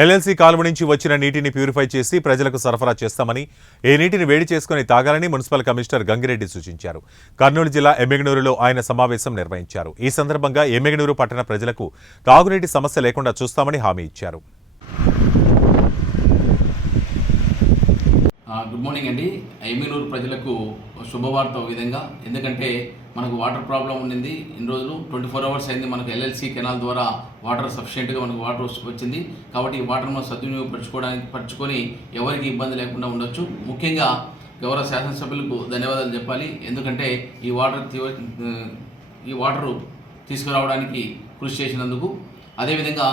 LLC కాలువ నుంచి వచ్చిన నీటిని ప్యూరిఫై చేసి ప్రజలకు సరఫరా చేస్తామని, ఈ నీటిని వేడి చేసుకుని తాగాలని మున్సిపల్ కమిషనర్ గంగిరెడ్డి సూచించారు. కర్నూలు జిల్లా ఎమ్మిగనూరులో ఆయన సమావేశం నిర్వహించారు. ఈ సందర్భంగా ఎమ్మిగనూరు పట్టణ ప్రజలకు తాగునీటి సమస్య లేకుండా చూస్తామని హామీ ఇచ్చారు. గుడ్ మార్నింగ్ అండి. ఎమ్మిగనూరు ప్రజలకు శుభవార్త విధంగా, ఎందుకంటే మనకు వాటర్ ప్రాబ్లం ఉండింది. ఇన్ని రోజులు 24 అవర్స్ అయింది. మనకు ఎల్ఎల్సీ కెనాల్ ద్వారా వాటర్ సఫిషియెంట్గా మనకు వాటర్ వచ్చింది. కాబట్టి ఈ వాటర్ మనం సద్వినియోగపరచుకొని ఎవరికి ఇబ్బంది లేకుండా ఉండొచ్చు. ముఖ్యంగా గౌరవ శాసనసభ్యులకు ధన్యవాదాలు చెప్పాలి. ఎందుకంటే ఈ వాటరు తీసుకురావడానికి కృషి చేసినందుకు. అదేవిధంగా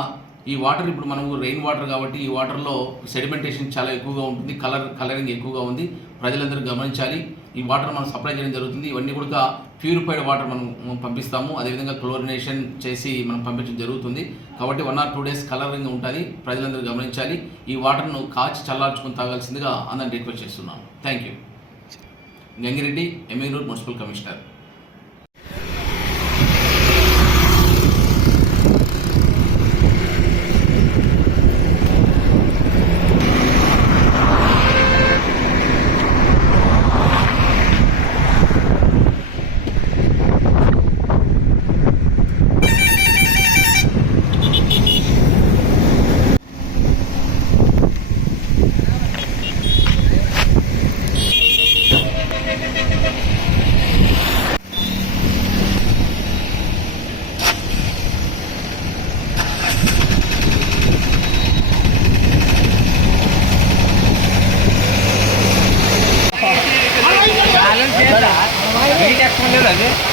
ఈ వాటర్ ఇప్పుడు మనము రెయిన్ వాటర్ కాబట్టి ఈ వాటర్లో సెడిమెంటేషన్ చాలా ఎక్కువగా ఉంటుంది, కలరింగ్ ఎక్కువగా ఉంది. ప్రజలందరూ గమనించాలి. ఈ వాటర్ మనం సప్లై చేయడం జరుగుతుంది. ఇవన్నీ కూడా ప్యూరిఫైడ్ వాటర్ మనం పంపిస్తాము. అదేవిధంగా క్లోరినేషన్ చేసి మనం పంపించడం జరుగుతుంది. కాబట్టి 1 or 2 days కలరింగ్ ఉంటుంది. ప్రజలందరూ గమనించాలి. ఈ వాటర్ను కాచి చల్లార్చుకుని తాగాల్సిందిగా అందరిని రిక్వెస్ట్ చేస్తున్నాను. Thank you. Gangireddy, Emmiganur municipal commissioner. అది